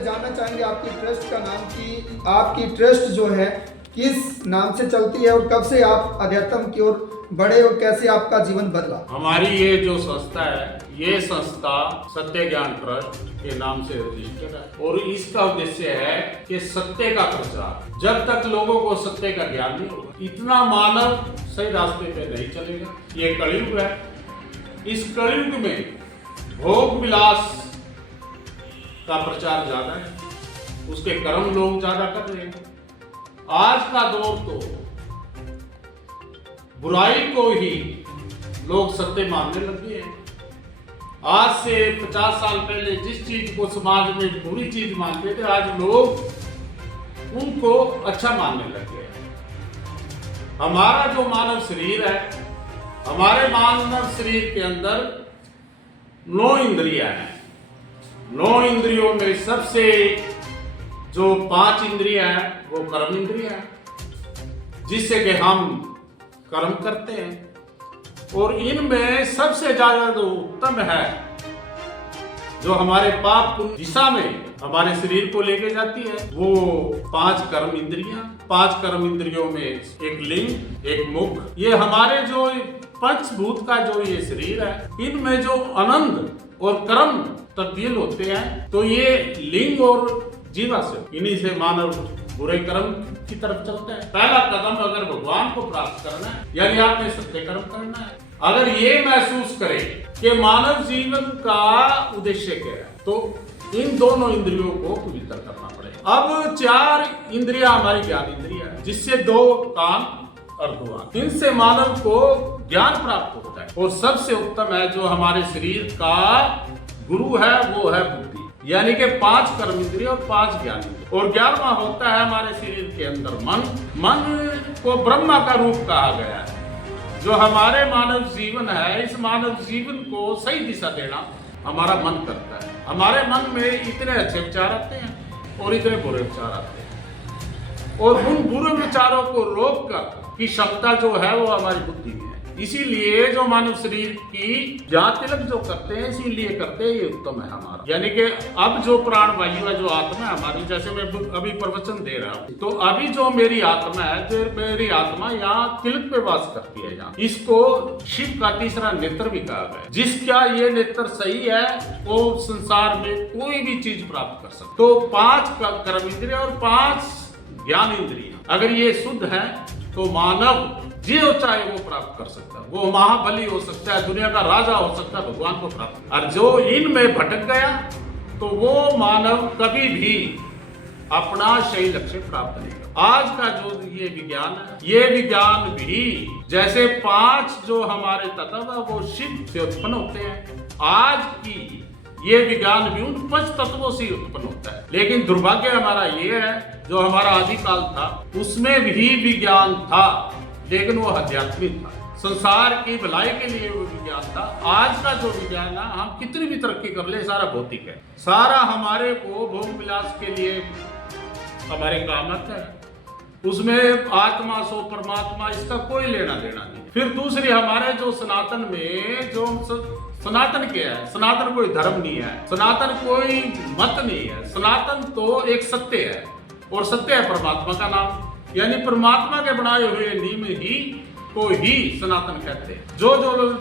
पहले जानना चाहेंगे आपकी ट्रस्ट का नाम कि आपकी ट्रस्ट जो है किस नाम से चलती है और कब से आप अध्यात्म की ओर बढ़े और कैसे आपका जीवन बदला। हमारी ये जो संस्था है, ये संस्था सत्य ज्ञान ट्रस्ट के नाम से रजिस्टर्ड है और इसका उद्देश्य है कि सत्य का प्रचार। जब तक लोगों को सत्य का ज्ञान नहीं होगा, इतना मानव सही रास्ते पे नहीं चलेगा। ये कलयुग है, इस कलयुग में भोग विलास का प्रचार ज्यादा है, उसके कर्म लोग ज्यादा कर रहे हैं। आज का दौर तो बुराई को ही लोग सत्य मानने लगे हैं। आज से 50 साल पहले जिस चीज को समाज में बुरी चीज मानते थे, आज लोग उनको अच्छा मानने लगे हैं। हमारा जो मानव शरीर है, हमारे मानव शरीर के अंदर 9 इंद्रियां हैं। 9 इंद्रियों में सबसे जो 5 इंद्रियां हैं वो कर्म इंद्रियां हैं, जिससे कि हम कर्म करते हैं। और इनमें सबसे ज्यादा जो उत्तम है, जो हमारे पाप पुण्य दिशा में हमारे शरीर को लेके जाती है, वो 5 कर्म इंद्रियां। 5 कर्म इंद्रियों में एक लिंग, एक मुख, ये हमारे जो पंचभूत का जो ये शरीर है, इनमें जो आनंद और कर्म तब्दील होते हैं, तो ये लिंग और जीवा से, इन्हीं से मानव बुरे कर्म की तरफ चलते हैं। पहला कदम अगर भगवान को प्राप्त करना है, यानी आपने सत्य कर्म करना है, अगर ये महसूस करे कि मानव जीवन का उद्देश्य क्या है, तो इन दोनों इंद्रियों को पवित्र करना पड़ेगा। अब 4 इंद्रियां हमारी ज्ञान इंद्रिया है, जिससे 2 कान और 2 आंख, इनसे मानव को ज्ञान प्राप्त होता है। और सबसे उत्तम है जो हमारे शरीर का गुरु है, वो है बुद्धि, यानी कि 5 कर्म इंद्रिय और 5 ज्ञान इंद्रिय। और 11वां होता है हमारे शरीर के अंदर मन। मन को ब्रह्मा का रूप कहा गया है। जो हमारे मानव जीवन है, इस मानव जीवन को सही दिशा देना हमारा मन करता है। हमारे मन में इतने अच्छे विचार आते हैं और इतने बुरे विचार आते हैं, और उन बुरे विचारों को रोक कर की क्षमता जो है वो हमारी बुद्धि में है। इसीलिए जो मानव शरीर की जांच तिलक जो करते हैं, इसीलिए करते हैं, ये उत्तम है हमारा। यानी कि अब जो प्राण वायु है, जो आत्मा है हमारी, जैसे मैं अभी प्रवचन दे रहा हूँ, तो अभी जो मेरी आत्मा है, तो मेरी आत्मा यहाँ तिलक पे वास करती है। यहाँ इसको शिव का तीसरा नेत्र भी कहा गया। जिसका ये नेत्र सही है, वो संसार में कोई भी चीज प्राप्त कर सकता। तो 5 कर्म इंद्रिय और 5 ज्ञान इंद्रिय अगर ये शुद्ध है, तो मानव जो चाहे वो प्राप्त कर सकता है। वो महाबली हो सकता है, दुनिया का राजा हो सकता है, भगवान को प्राप्त। और जो इनमें भटक गया, तो वो मानव कभी भी अपना सही लक्ष्य प्राप्त नहीं कर। आज का जो ये विज्ञान है, ये विज्ञान भी जैसे 5 जो हमारे तत्व है वो शिव से उत्पन्न होते हैं, आज की ये विज्ञान भी उन 5 तत्वों से उत्पन्न होता है। लेकिन दुर्भाग्य हमारा ये है, जो हमारा आदिकाल था उसमें भी विज्ञान था, लेकिन वो आध्यात्मिक था, संसार की भलाई के लिए वो विज्ञान था। आज का जो विज्ञान है, हम कितनी भी तरक्की कर ले, सारा भौतिक है, सारा हमारे को भोग विलास के लिए हमारे काम आता है। उसमें आत्मा सो परमात्मा, इसका कोई लेना देना नहीं। फिर दूसरी हमारे जो सनातन में जो सनातन क्या है, सनातन कोई धर्म नहीं है, सनातन कोई मत नहीं है, सनातन तो एक सत्य है, और सत्य है परमात्मा का नाम। यानी परमात्मा के बनाए हुए नियम ही को ही सनातन कहते हैं। जो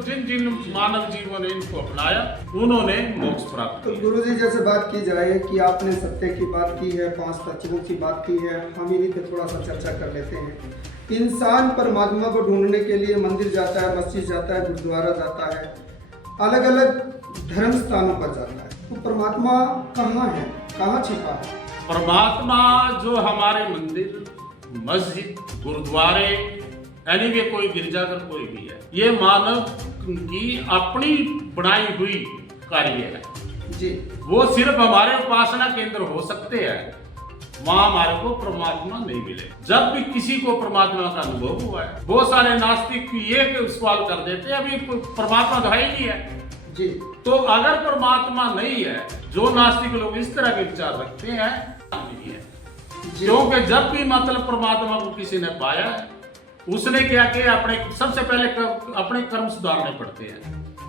जिन मानव जीवों ने इनको अपनाया, उन्होंने मोक्ष प्राप्त किया। तो गुरु जी, जैसे बात की जाए कि आपने सत्य की बात की है, 5 तत्वों की बात की है, हम इन्हीं पे थोड़ा सा चर्चा कर लेते हैं। इंसान परमात्मा को ढूंढने के लिए मंदिर जाता है, मस्जिद जाता है, गुरुद्वारा जाता है, अलग अलग धर्म स्थानों पर जाता है, तो परमात्मा कहाँ है, कहाँ छिपा है? परमात्मा जो हमारे मंदिर, मस्जिद, गुरुद्वारे, यानी कि कोई गिरजाघर कोई भी है, ये मानव की अपनी बनाई हुई कार्य है जी। वो सिर्फ हमारे उपासना केंद्र हो सकते हैं, वहां हमारे को परमात्मा नहीं मिले। जब भी किसी को परमात्मा का अनुभव हुआ है, बहुत सारे नास्तिक ये सवाल कर देते हैं, अभी परमात्मा तो है ही नहीं है जी। तो अगर परमात्मा नहीं है, जो नास्तिक लोग इस तरह के विचार रखते हैं, नहीं है। क्योंकि जब भी मतलब परमात्मा को किसी ने पाया, उसने क्या किया, अपने सबसे पहले अपने कर्म सुधारने पड़ते हैं।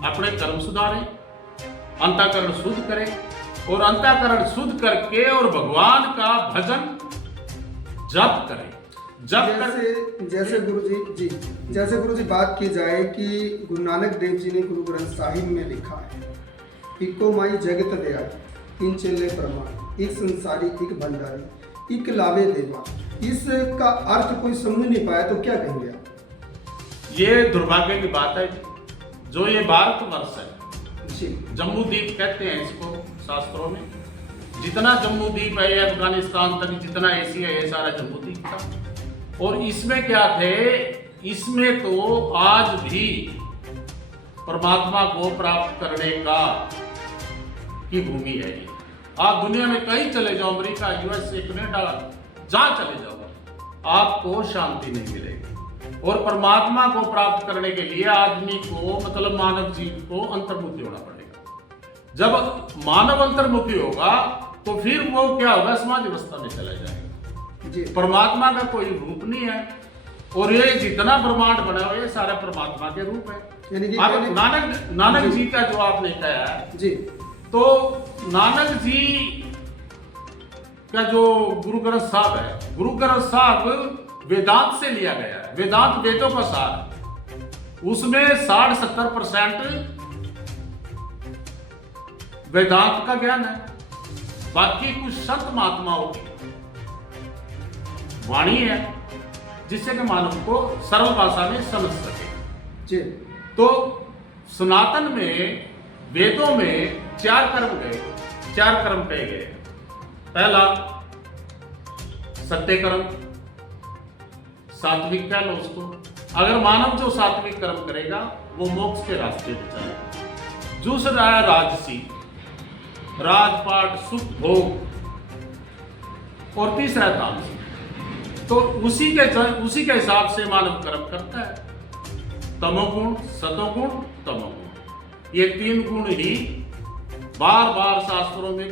अपने कर्म सुधारें, अंतःकरण शुद्ध करें, और अंतःकरण शुद्ध करके और भगवान का भजन जप करें। जैसे गुरु जी बात की जाए कि गुरु नानक देव जी ने गुरु ग्रंथ साहिब में लिखा है, इको माई जगत दया तीन चेले प्रमाण, एक संसारी एक भंडारी एक लावे देवा। इसका अर्थ कोई समझ नहीं पाया तो क्या कहेंगे आप? ये दुर्भाग्य की बात है जो ये भारतवर्ष है, जी जम्मू द्वीप कहते हैं इसको शास्त्रों में। जितना जम्मू द्वीप है अफगानिस्तान तक, जितना एशिया है, सारा जम्मू द्वीप था। और इसमें क्या थे, इसमें तो आज भी परमात्मा को प्राप्त करने का की भूमि है। आप दुनिया में कहीं चले जाओ, अमेरिका, यूएसए, कनाडा, जहां चले जाओ, आपको शांति नहीं मिलेगी। और परमात्मा को प्राप्त करने के लिए आदमी को, मतलब मानव जीव को अंतर्मुखी होना पड़ेगा। जब मानव अंतर्मुखी होगा तो फिर वो क्या होगा, समाज व्यवस्था में चला जाएगा जी। परमात्मा का कोई रूप नहीं है, और ये जितना ब्रह्मांड बना हुआ है सारा परमात्मा के रूप है। अब नानक जी का जो आपने कहा है जी, तो नानक जी का जो गुरु ग्रंथ साहब है, गुरु ग्रंथ साहब वेदांत से लिया गया है। वेदांत वेदों का सार, उसमें 60-70% वेदांत का ज्ञान है। बाकी कुछ संत महात्माओं की वाणी है जिससे कि मानव को सरल भाषा में समझ सके जी। तो सनातन में वेदों में 4 कर्म कहे गए। पहला सत्य कर्म, सात्विक कह लो उसको। अगर मानव जो सात्विक कर्म करेगा वो मोक्ष के रास्ते पे चलेगा। दूसरा है राजसी, राजपाट, सुख भोग। और तीसरा है तामसी। तो उसी के हिसाब से मानव कर्म करता है। तमोगुण, सतोगुण, तमोगुण, ये 3 गुण ही बार बार शास्त्रों में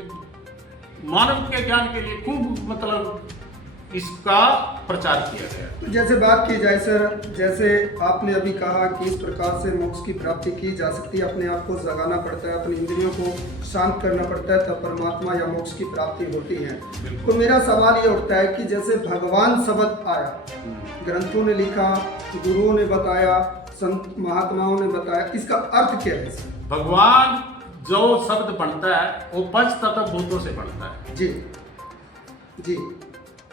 मानव के ज्ञान के लिए खूब, मतलब इसका प्रचार किया गया। तो जैसे बात की जाए सर, जैसे आपने अभी कहा कि इस प्रकार से मोक्ष की प्राप्ति की जा सकती है, अपने आप को जगाना पड़ता है, अपनी इंद्रियों को शांत करना पड़ता है, तब परमात्मा या मोक्ष की प्राप्ति होती है। तो मेरा सवाल ये उठता है कि जैसे भगवान शब्द आया, ग्रंथों ने लिखा, गुरुओं ने बताया, संत महात्माओं ने बताया, इसका अर्थ क्या है सर? भगवान जो शब्द बनता है वो पंच तत्व भूतों से बनता है। जी जी।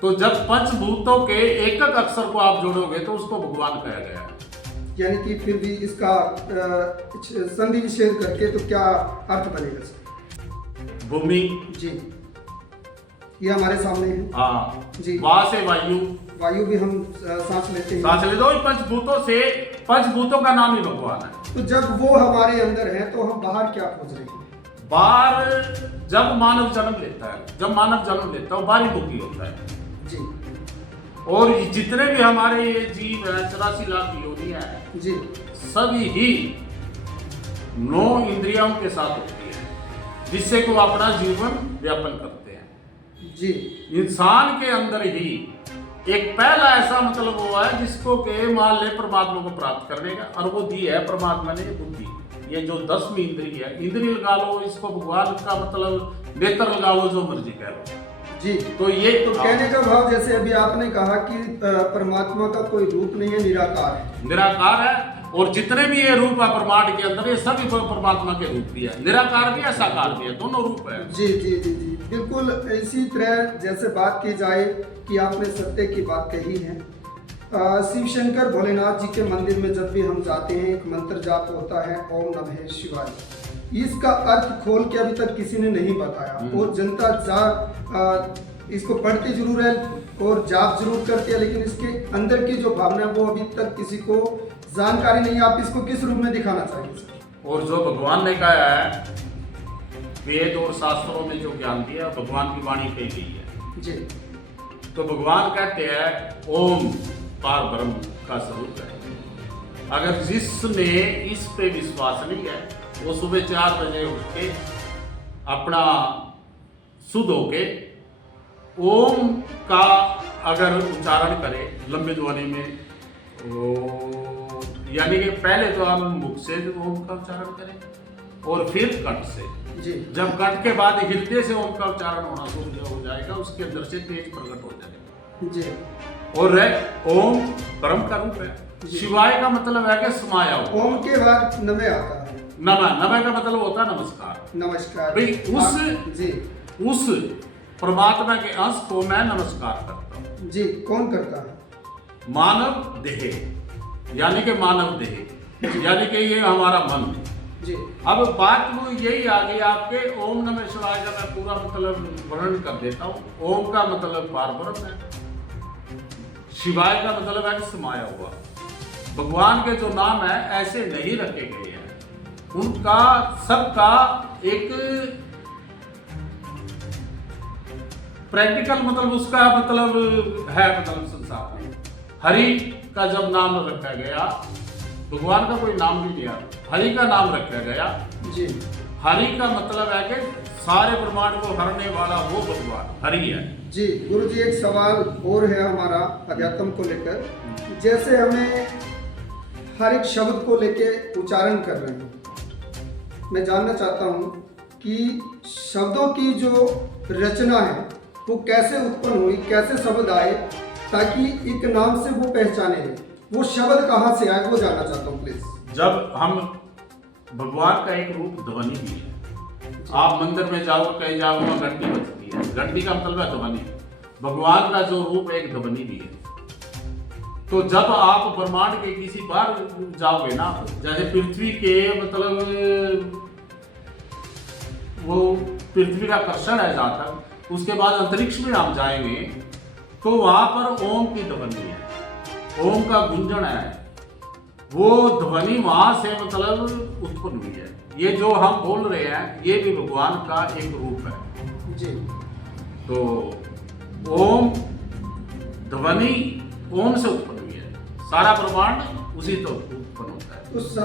तो जब पंचभूतों के एक अक्षर को आप जोड़ोगे तो उसको भगवान कहा गया है। यानी कि फिर भी इसका संधि विच्छेद करके तो क्या अर्थ बनेगा सर? भूमि जी, ये हमारे सामने है। हाँ जी। वहां से वायु भी हम सांस लेते हैं। सांस लेते हो। पंचभूतों का नाम ही भगवान है। तो जब वो हमारे अंदर है तो हम बाहर क्या खोज रहे हैं? बाहर जब मानव जन्म लेता है वो बाहरी मुखी होता है जी। और जितने भी हमारे ये जीव है, 84 लाख योनियां है जी, सभी ही 9 इंद्रियों के साथ होती है, जिससे कि वो अपना जीवन व्यापन करते हैं जी। इंसान के अंदर ही एक पहला ऐसा मतलब हुआ है जिसको के मान ले परमात्मा को प्राप्त करने का, और वो दी है परमात्मा ने बुद्धि। ये जो 10वीं इंद्री है, इंद्री लगा लो, इसको भगवान का मतलब नेत्र लगा लो, जो मर्जी कह लो जी। तो ये तो कहने का भाव, जैसे अभी आपने कहा कि परमात्मा का कोई रूप नहीं है, निराकार है। और जितने भी ये रूप है ब्रह्मांड के अंदर, ये सभी परमात्मा के रूप भी है। निराकार भी है, साकार भी है, दोनों रूप है। जी जी जी जी, बिल्कुल। इसी तरह जैसे बात की जाए कि आपने सत्य की बात कही है, शिव शंकर भोलेनाथ जी के मंदिर में जब भी हम जाते हैं, एक मंत्र जाप होता है, ओम नमः शिवाय। इसका अर्थ खोल के अभी तक किसी ने नहीं बताया, और जनता इसको पढ़ती जरूर है और जाप जरूर करती है, लेकिन इसके अंदर की जो भावना है वो अभी तक किसी को जानकारी नहीं है। आप इसको किस रूप में दिखाना चाहिए? और जो भगवान ने कहा है, वेद और शास्त्रों में जो ज्ञान दिया, भगवान की वाणी कही गई है जी। तो भगवान कहते हैं ओम पार ब्रह्म का स्वरूप है। अगर जिसने इस पे विश्वास नहीं है, वो सुबह 4 बजे उठ के अपना शुद्ध होके ओम का अगर उच्चारण करे लंबे ध्वनि में, यानी कि पहले तो हम मुख से ओम का उच्चारण करें और फिर कंठ से, जी जब कंठ के बाद हृदय से ओम का उच्चारण होना शुरू हो जाएगा, उसके अंदर से तेज प्रकट हो जाएगा। जी। और ओम परम का रूप है। शिवाय का मतलब है कि समाया हुआ। ओम के बाद नमः आता है। नमः का मतलब होता है नमस्कार। नमस्कार भाई जी उस परमात्मा के अंश को मैं नमस्कार करता हूँ। जी। कौन करता है? मानव देह, यानी कि मानव देह, यानी कि ये हमारा मन जी। अब बात वो यही आ गई आपके ओम नमः शिवाय का मैं पूरा मतलब वर्णन कर देता हूँ। ओम का मतलब पारब्रह्म है, शिवाय का मतलब है समाया हुआ। भगवान के जो नाम है ऐसे नहीं रखे गए हैं, उनका सबका एक प्रैक्टिकल मतलब उसका मतलब है, मतलब संसार में हरि का जब नाम रखा गया, भगवान का कोई नाम नहीं लिया, हरि का नाम रखा गया जी। हरि का मतलब है कि सारे ब्रह्मांड को हरने वाला वो भगवान हरि है जी। गुरु जी, एक सवाल और है हमारा अध्यात्म को लेकर। जैसे हमें हर एक शब्द को लेके उच्चारण कर रहे हैं, मैं जानना चाहता हूँ कि शब्दों की जो रचना है वो कैसे उत्पन्न हुई, कैसे शब्द आए, ताकि एक नाम से वो पहचाने। वो शब्द कहाँ से आए वो जानना चाहता हूँ प्लीज। जब हम भगवान का एक रूप ध्वनि भी है, आप मंदिर में जाओ कहीं जाओ वहाँ घंटी बजती है, घंटी का मतलब है ध्वनि। भगवान का जो रूप एक ध्वनि भी है। तो जब आप ब्रह्मांड के किसी बार जाओगे ना, जैसे पृथ्वी के मतलब वो पृथ्वी का कर्षण है जहाँ तक, उसके बाद अंतरिक्ष में आप जाएंगे तो वहां पर ओम की ध्वनि है, ओम का गुंजन है, वो ध्वनि वहां से मतलब उत्पन्न हुई है। ये जो हम बोल रहे हैं ये भी भगवान का एक रूप है जी। तो ओम ध्वनि ओम से उत्पन्न हुई है, सारा ब्रह्मांड उसी तो उत्पन्न होता है। तो